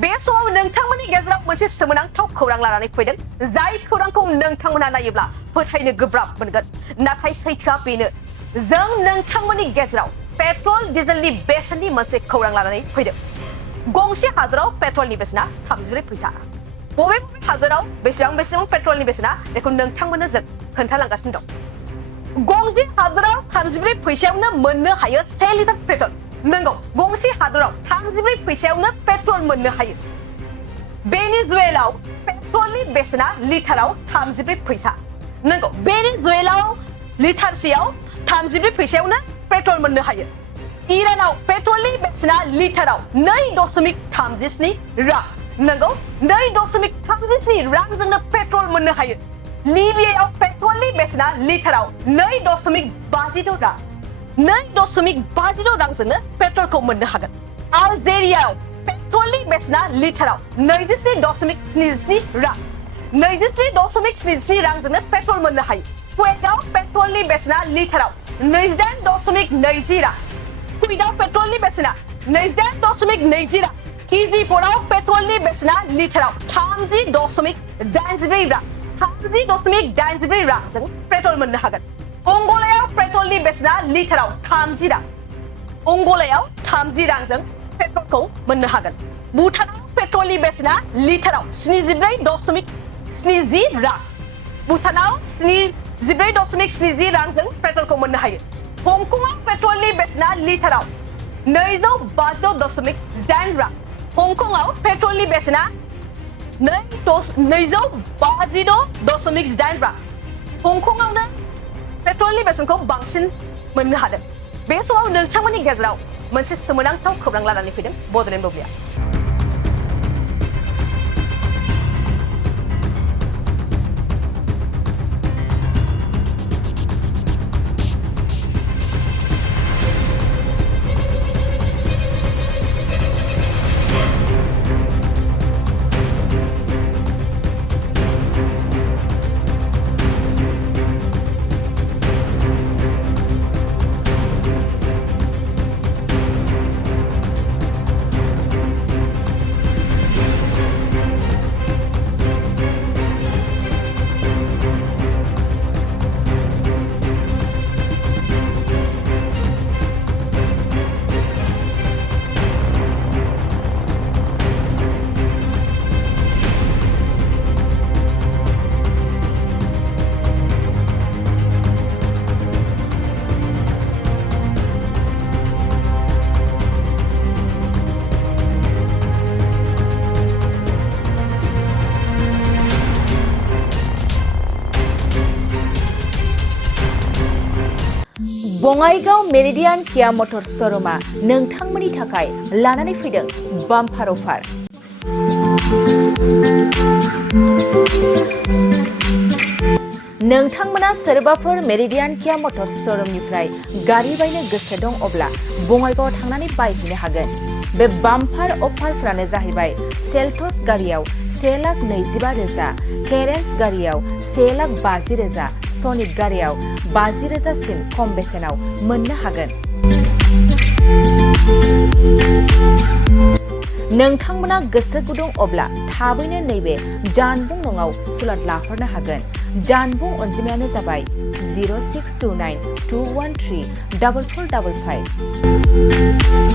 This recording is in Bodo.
बे समाव नोंथांमोननि गेजेराव मोनसे सोमोनांथाव खौरां लानानै फैदों जाय खौरांखौ नोंथांमोना नायोब्ला फोथायनो गोब्राब मोनगोन नाथाय सैथोआ बेनो जों नोंथांमोननि गेजेराव पेट्रल डिजेलनि बेसेननि मोनसे खौरां लानानै फैदों गंसे हादराव पेट्रलनि बेसेना 34 फैसा बबे हादराव बेसेबां पेट्रलनि बेसेना बेखौ नोंथांमोननो जों खोन्थालांगासिनो दं गंसे हादराव 34 फैसायावनो मोननो हायो 1 लिटार पेट्रल नंगौ गंसे हादराव 34 फैसायावनो पेट्रल मोननो हायो वेनेजुएलाव पेट्रलनि बेसेना लिटाराव 34 फैसा नंगौ वेनेजुएलाव लिटारसेयाव 34 फैसायावनो पेट्रल मोननो हायो इरानाव पेट्रलनि बेसेना लिटाराव 2.37 रां नंगौ 2.37 रांजोंनो पेट्रल मोननो हायो लिबियायाव पेट्रलनि बेसेना लिटाराव 2.56 रां 2.56 रांजोंनो पेट्रलखौ मोननो हागोन आलजेरियायाव पेट्रलनि बेसेना लिटाराव 27.77 रां 27.77 रांजोंनो पेट्रल मोननो हायो कुवेतआव पेट्रलनि बेसेना लिटाराव 28.20 रां कुवेतआव पेट्रलनि बेसेना 28.20 रां इजिप्टआव पेट्रलनि बेसेना लिटाराव 30.84 रां 30.84 रांजों पेट्रल मोननो हागोन अंगोलायाव पेट्रलनि बेसेना लिटाराव 30 रां अंगोलायाव 30 रांजों पेट्रलखौ मोननो हागोन भुटानाव पेट्रलनि बेसेना लिटाराव 74.70 रां भुटानाव 74.70 रांजों पेट्रलखौ मोननो हायो हंकंआव पेट्रलनि बेसेना लिटाराव 256.8 रां हंकंआव पेट्रलनि बेसेना 256.8 रां हंकंआवनो पेट्रलनि बेसेनखौ बांसिन मोननो हादों बे समाव नोंथांमोननि गेजेराव मोनसे सोमोनांथाव खौरां लानानै फैदों बडलेण्ड बुब्लिया बङाइगाव मेरिडियान किया मटर शोरूमा नोंथांमोननि थाखाय लानानै फैदों बाम्पार अफार नोंथांमोना सोरबाफोर मेरिडियान किया मटर शोरूमनिफ्राय गारि बायनो गोसो दं अब्ला बङाइगाव थांनानै बायहैनो हागोन बे बाम्पार अफारफ्रानो जाहैबाय सेल्टस गारियाव 1,25,000 क्लेरेन्स गारियाव 1,50,000 सनिक गारियाव 50,000 सिम खम बेसेनाव मोननो हागोन नोंथांमोना गोसो गुदुं अब्ला थाबैनो नैबे जानबुं नङाव सुलाद लाहरनो हागोन जानबुं अनजिमायानो जाबाय 0629 213 4455